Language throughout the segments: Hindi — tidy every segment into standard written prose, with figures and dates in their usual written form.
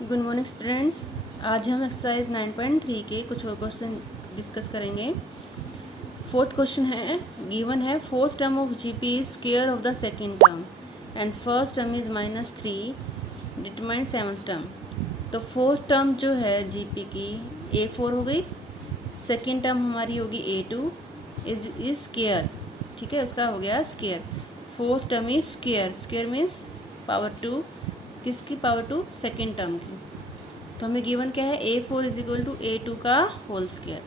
Good morning students. आज हम एक्सरसाइज 9.3 के कुछ और क्वेश्चन डिस्कस करेंगे। फोर्थ क्वेश्चन है, गिवन है fourth term of GP is square of the second term and first term is -3, determine seventh term. तो फोर्थ टर्म जो है जीपी की A4 हो गई, सेकेंड टर्म हमारी होगी A2 इज स्क्वायर। ठीक है, उसका हो गया square. Fourth term is square, square means power 2, किसकी पावर 2? सेकेंड टर्म की। तो हमें गिवन क्या है, A4 is equal to A2 का होल स्क्वायर।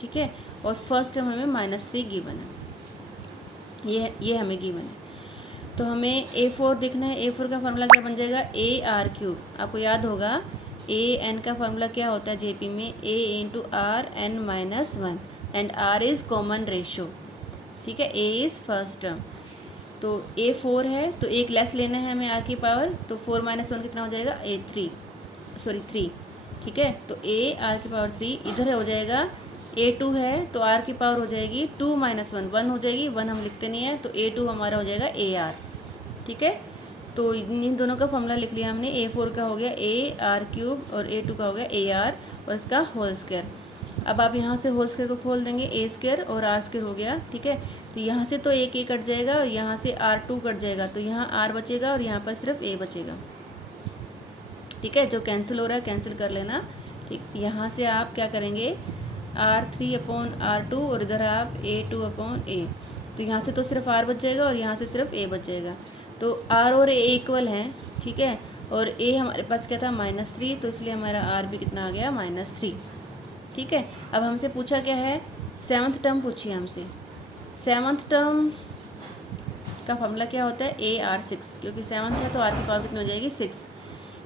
ठीक है, और फर्स्ट टर्म हमें -3 गिवन है, ये हमें गिवन है। तो हमें A4 देखना है। A4 का फार्मूला क्या बन जाएगा? AR3। आपको याद होगा AN का फार्मूला क्या होता है जेपी में? A into R N minus 1 and R is common ratio. ठीक है, A इज़ फर्स्ट टर्म। तो A4 है तो एक लेस लेना है हमें R की पावर, तो 4 - 1 कितना हो जाएगा? A3 ठीक है, तो R की पावर 3 इधर हो जाएगा। A2 है तो R की पावर हो जाएगी 2 - 1 हो जाएगी, 1 हम लिखते नहीं है, तो A2 हमारा हो जाएगा AR। ठीक है, तो इन दोनों का फॉर्मूला लिख लिया हमने। A4 का हो गया AR³ और A2 का हो गया AR और इसका होल स्क्वायर। अब आप यहाँ से होल स्क्वायर को खोल देंगे, A² और R² हो गया। ठीक है, तो यहाँ से तो एक कट जाएगा और यहाँ से R2 कट जाएगा, तो यहाँ R बचेगा और यहाँ पर सिर्फ A बचेगा। ठीक है, जो कैंसिल हो रहा है कैंसिल कर लेना। ठीक, यहाँ से आप क्या करेंगे, R3/R2 और इधर आप A2/A। तो यहाँ से तो सिर्फ R बच जाएगा और यहाँ से सिर्फ A बच जाएगा। तो R और A इक्वल हैं। ठीक है, और A हमारे पास क्या था? -3, तो इसलिए हमारा R भी कितना आ गया? -3। ठीक है, अब हमसे पूछा क्या है? सेवन्थ टर्म पूछिए हमसे। सेवन्थ टर्म का फॉर्मूला क्या होता है? AR6, क्योंकि सेवन्थ है तो R की पावर कितनी हो जाएगी? 6।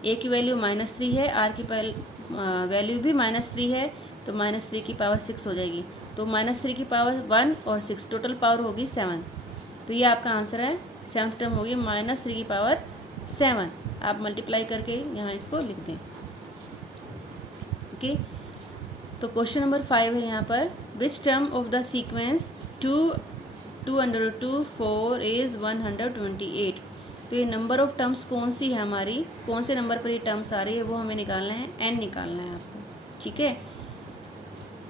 A की वैल्यू -3 है, R की वैल्यू भी -3 है, तो -3 की पावर 6 हो जाएगी। तो -3 की पावर 1 और 6 टोटल पावर होगी 7। तो ये आपका आंसर है। सेवन्थ टर्म होगी -3 की पावर 7। आप मल्टीप्लाई करके यहाँ इसको लिख दें। ओके, तो क्वेश्चन नंबर 5 है यहाँ पर, which term of the sequence 2 4 is 128। तो ये नंबर ऑफ टर्म्स कौन सी है हमारी, कौन से नंबर पर ये टर्म्स आ रही है वो हमें निकालना है, n निकालना है आपको। ठीक है,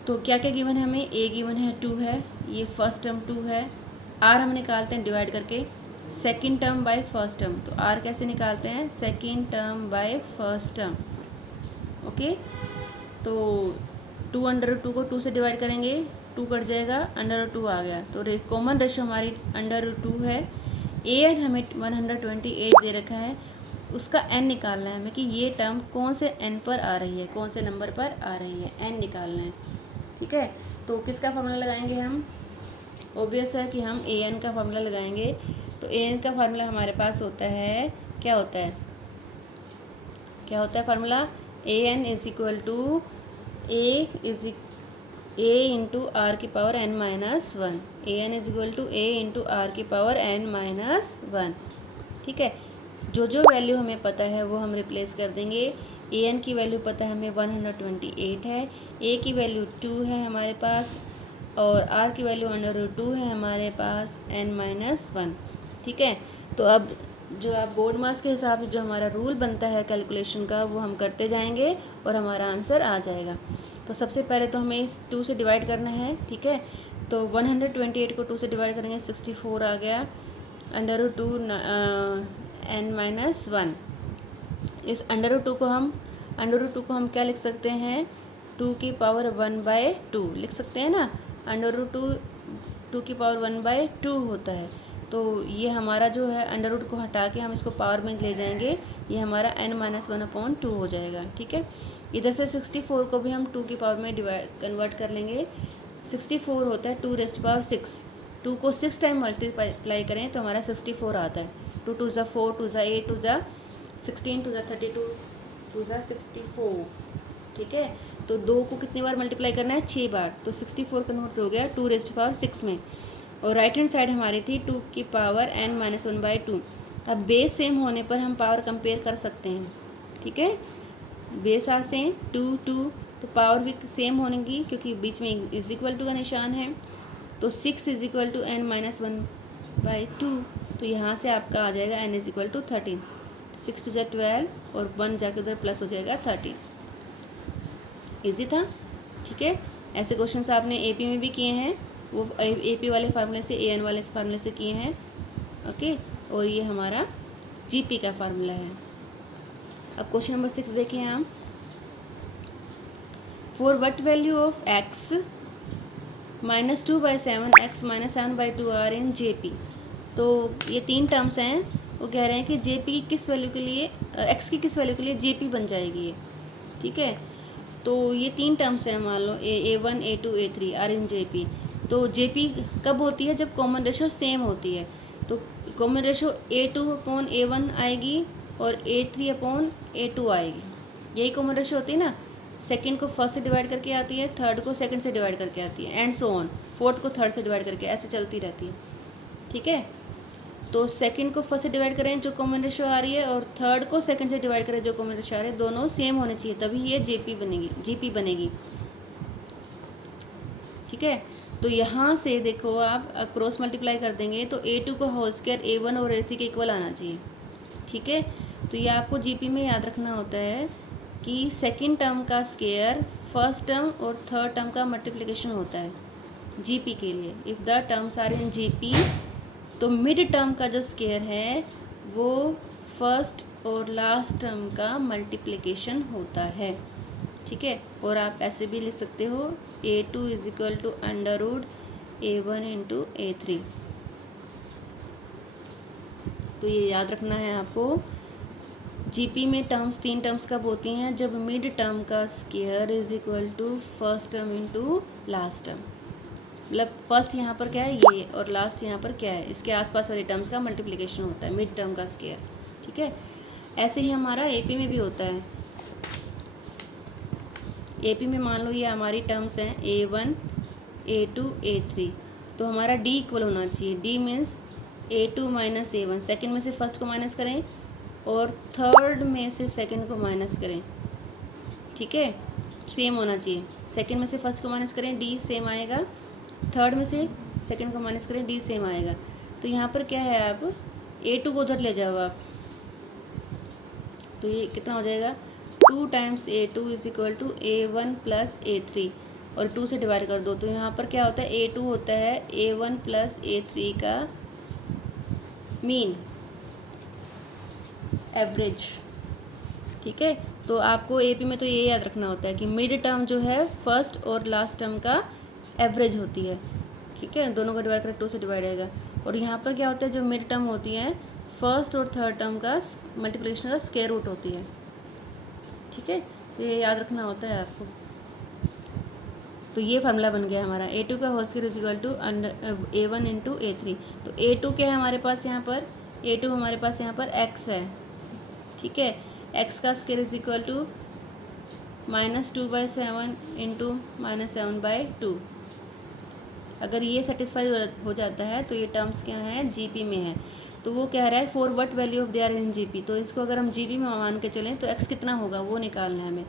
तो क्या क्या गिवन है हमें? A गिवन है 2 है, ये फर्स्ट टर्म 2 है। R हम निकालते हैं डिवाइड करके second term by first term. तो R कैसे निकालते हैं? Second term by first term. Okay, तो 2 को 2 से डिवाइड करेंगे, 2 कट जाएगा, √2 आ गया। तो कॉमन रेशो हमारी √2 है। AN हमें 128 दे रखा है, उसका n निकालना है हमें कि ये टर्म कौन से n पर आ रही है, कौन से नंबर पर आ रही है, n निकालना है। ठीक है, तो किसका फार्मूला लगाएंगे हम? ऑब्वियस है कि हम AN का फार्मूला लगाएंगे। तो AN का फार्मूला हमारे पास होता है, क्या होता है, क्या होता है formula? AN is equal to A into R की power n-1। AN is equal to A into R की पावर n-1। ठीक है, जो जो वैल्यू हमें पता है वो हम रिप्लेस कर देंगे। AN की वैल्यू पता है हमें 128 है, A की वैल्यू 2 है हमारे पास, और R की वैल्यू √2 है हमारे पास n-1। ठीक है, तो अब जो आप बोर्ड मार्क्स के हिसाब से जो हमारा रूल बनता है कैलकुलेशन का वो हम करते जाएंगे और हमारा आंसर आ जाएगा। तो सबसे पहले तो हमें इस 2 से डिवाइड करना है। ठीक है, तो 128 को 2 से डिवाइड करेंगे, 64 आ गया, √2 n-1। इस √2 को हम क्या लिख सकते हैं? 2 की पावर 1/2 लिख सकते हैं ना। √2 2 की पावर 1/2 होता है। तो ये हमारा जो है √2 को हटा के हम इसको पावर में ले जाएंगे, ये हमारा n-1/2 हो जाएगा। ठीक है, इधर से 64 को भी हम 2 की पावर में कन्वर्ट कर लेंगे। 64 होता है 2⁻6। 2 को 6 टाइम मल्टीप्लाई करें तो हमारा 64 आता है। 2 2 ज़ा 4, 2 ज़ा 8, 2 ज़ा 16, 2 ज़ा 32, 2 ज़ा 64। ठीक है, तो 2 को कितनी बार मल्टीप्लाई करना है? 6 बार। तो 64 कन्वर्ट हो गया 2⁻6 में। और राइट हैंड साइड हमारी थी 2 की पावर n-1/2। अब बेस सेम होने पर हम पावर कंपेयर कर सकते हैं। ठीक है, बेस आर सेम 2 2, तो पावर भी सेम होंगी क्योंकि बीच में इज इक्वल टू का निशान है। तो 6 इज इक्वल टू n-1/2, तो यहाँ से आपका आ जाएगा n इज इक्वल टू 13। 6 टू जा 12 और 1 जाके उधर प्लस हो जाएगा 13। इजी था, ठीक है। ऐसे क्वेश्चंस आपने एपी में भी किए हैं, वो एपी वाले फार्मूले से, एएन वाले फार्मूले से किए हैं, ओके। और ये हमारा जीपी का फार्मूला है। अब क्वेश्चन नंबर 6 देखिए हम। For what value of x -2/7 x -7/2 are in GP. तो ये 3 टर्म्स हैं, वो कह रहे हैं कि जेपी किस वैल्यू के लिए, x की किस वैल्यू के लिए जेपी बन जाएगी ये, ठीक है। तो ये 3 टर्म्स हैं, मान लो A1 A2 A3 are in GP. तो जेपी कब होती है, जब कॉमन रेशो सेम होती है। तो कॉमन रेशो A2/A1 आएगी और A3/A2 आएगी, यही कॉमन रेशो होती है ना। सेकंड को फर्स्ट से डिवाइड करके आती है, थर्ड को सेकंड से डिवाइड करके आती है, एंड सो ऑन। फोर्थ को थर्ड से डिवाइड करके, ऐसे चलती रहती है, ठीक है। तो सेकंड को फर्स्ट से डिवाइड करें जो कॉमन रेशो आ रही है, और थर्ड को सेकंड से डिवाइड करें जो कॉमन रेशो आ रही है, दोनों सेम होने चाहिए, तभी ये जेपी बनेगी, जीपी बनेगी, ठीक है। तो यहाँ से देखो आप क्रॉस मल्टीप्लाई कर देंगे तो A2 का होल स्क्वायर A1 और A3 के इक्वल आना चाहिए, ठीक है। तो ये आपको जीपी में याद रखना होता है कि सेकंड टर्म का स्क्वायर फर्स्ट टर्म और थर्ड टर्म का मल्टीप्लिकेशन होता है जीपी के लिए। If the terms are in GP, तो मिड टर्म का जो स्क्वायर है वो फर्स्ट और लास्ट टर्म का मल्टीप्लिकेशन होता है, ठीक है। और आप ऐसे भी लिख सकते हो A2 = √A1 × A3। तो ये याद रखना है आपको। जीपी में टर्म्स 3 टर्म्स कब होती हैं, जब मिड टर्म का square = first term × last term. मतलब फर्स्ट यहाँ पर क्या है ये, और लास्ट यहाँ पर क्या है, इसके आसपास वाले टर्म्स का मल्टीप्लिकेशन होता है मिड टर्म का स्क्वायर, ठीक है। ऐसे ही हमारा एपी में भी होता है। एपी में मान लो ये हमारी टर्म्स हैं A1 A2 A3, तो हमारा D इक्वल होना चाहिए। D means A2 - A1, second में से फर्स्ट को माइनस करें और थर्ड में से सेकंड को माइनस करें, ठीक है। सेम होना चाहिए, सेकंड में से फर्स्ट को माइनस करें D सेम आएगा, थर्ड में से सेकंड को माइनस करें D सेम आएगा। तो यहाँ पर क्या है, आप A2 को उधर ले जाओ आप, तो ये कितना हो जाएगा 2 टाइम्स A2 = A1 + A3, और 2 से डिवाइड कर दो। तो यहाँ पर क्या होता है, A2 होता है A1 + A3 का मीन, एवरेज, ठीक है। तो आपको एपी में तो ये याद रखना होता है कि मिड टर्म जो है फर्स्ट और लास्ट टर्म का एवरेज होती है, ठीक है। दोनों का डिवाइड करें 2 से डिवाइड आएगा। और यहाँ पर क्या होता है, जो मिड टर्म होती है फर्स्ट और थर्ड टर्म का मल्टीप्लिकेशन का स्क्वायर रूट होती है, ठीक है। तो ये याद रखना होता है आपको। तो ये फार्मूला बन गया हमारा A2 का होल स्क्वायर = A1 × A3। तो A2 क्या है हमारे पास यहाँ पर, A2 हमारे पास यहाँ पर x है, ठीक है। x का स्क्वायर = -2/7 × -7/2। अगर ये सेटिस्फाई हो जाता है तो ये टर्म्स क्या हैं, जीपी में है। तो वो कह रहा है for what value of they are in GP. तो इसको अगर हम जीपी में मान के चलें तो x कितना होगा वो निकालना है हमें।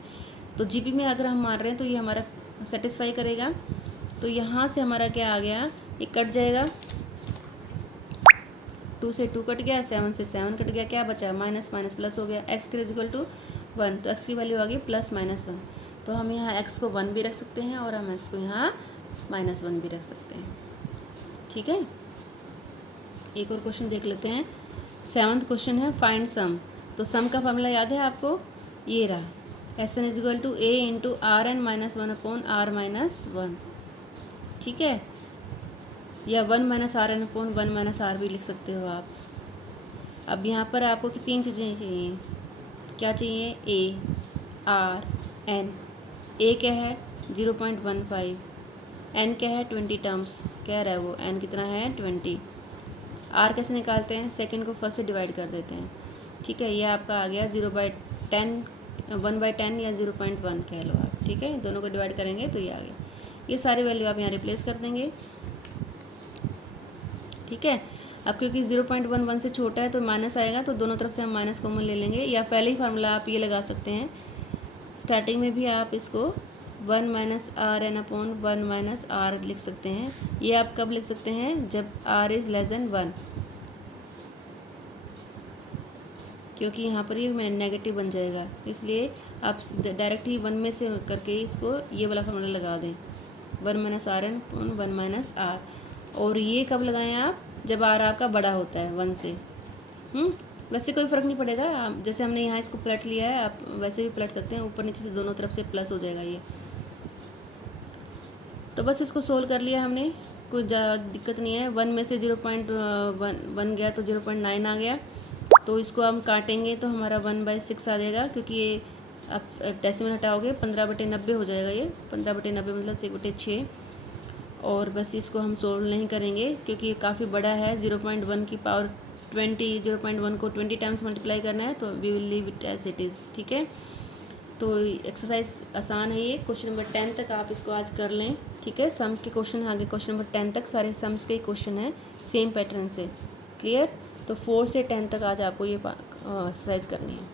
तो जीपी में अगर हम मान रहे हैं तो ये हमारा सेटिस्फाई करेगा। तो यहाँ से हमारा क्या आ गया, ये कट जाएगा, 2 से 2 कट गया, 7 से 7 कट गया, क्या बचा, माइनस माइनस प्लस हो गया। x के = 1, तो x की वैल्यू आ गई +-1। तो हम यहाँ x को 1 भी रख सकते हैं और हम x को यहाँ -1 भी रख सकते हैं, ठीक है। एक और क्वेश्चन देख लेते हैं। 7th क्वेश्चन है फाइंड सम। तो सम का फॉर्मूला याद है आपको, ये रहा, Sn = A × Rn - 1/R - 1, ठीक है। या 1 - Rn/1 - R भी लिख सकते हो आप। अब यहाँ पर आपको 3 चीज़ें चाहिए, क्या चाहिए, A R N। A क्या है 0.15, N क्या है 20 टर्म्स कह रहा है वो, N कितना है 20। R कैसे निकालते हैं, सेकंड को फर्स्ट से डिवाइड कर देते हैं, ठीक है। ये आपका आ गया 0/10, 1/10 या 0.1 कह लो आप, ठीक है। दोनों को डिवाइड करेंगे तो ये आ गया। ये सारी वैल्यू आप यहाँ रिप्लेस कर देंगे, ठीक है। अब क्योंकि 0.11 से छोटा है तो माइनस आएगा, तो दोनों तरफ से हम माइनस कॉमन ले लेंगे। या पहले ही फार्मूला आप ये लगा सकते हैं, स्टार्टिंग में भी आप इसको 1 - Rn/1 - R लिख सकते हैं। ये आप कब लिख सकते हैं, जब R = 1, क्योंकि यहाँ पर ये नेगेटिव बन जाएगा, इसलिए आप डायरेक्ट ही 1 में से करके इसको ये वाला फॉर्मूला लगा दें, 1 minus R N 1 minus R. और ये कब लगाएं आप, जब आर आपका बड़ा होता है 1 से। वैसे कोई फ़र्क नहीं पड़ेगा, जैसे हमने यहाँ इसको पलट लिया है, आप वैसे भी पलट सकते हैं, ऊपर नीचे से दोनों तरफ से प्लस हो जाएगा ये। तो बस इसको सोल्व कर लिया हमने, कोई ज़्यादा दिक्कत नहीं है। 1 में से 0.1 गया तो 0.9 आ गया, तो इसको हम काटेंगे तो हमारा 1/6 आ जाएगा, क्योंकि ये आप डेसिमल हटाओगे 15/90 हो जाएगा। ये 15/90 मतलब 1/6। और बस इसको हम सोल्व नहीं करेंगे क्योंकि ये काफ़ी बड़ा है, 0.1 की पावर 20, 0.1 को 20 टाइम्स मल्टीप्लाई करना है, तो we will leave it as it is. ठीक है, तो एक्सरसाइज आसान है ये। क्वेश्चन नंबर 10 तक आप इसको आज कर लें। ठीक है, सम के क्वेश्चन आगे क्वेश्चन नंबर 10 तक सारे सम्स के क्वेश्चन हैं सेम पैटर्न से। क्लियर, तो 4 से 10 तक आज आपको ये एक्सरसाइज करनी है।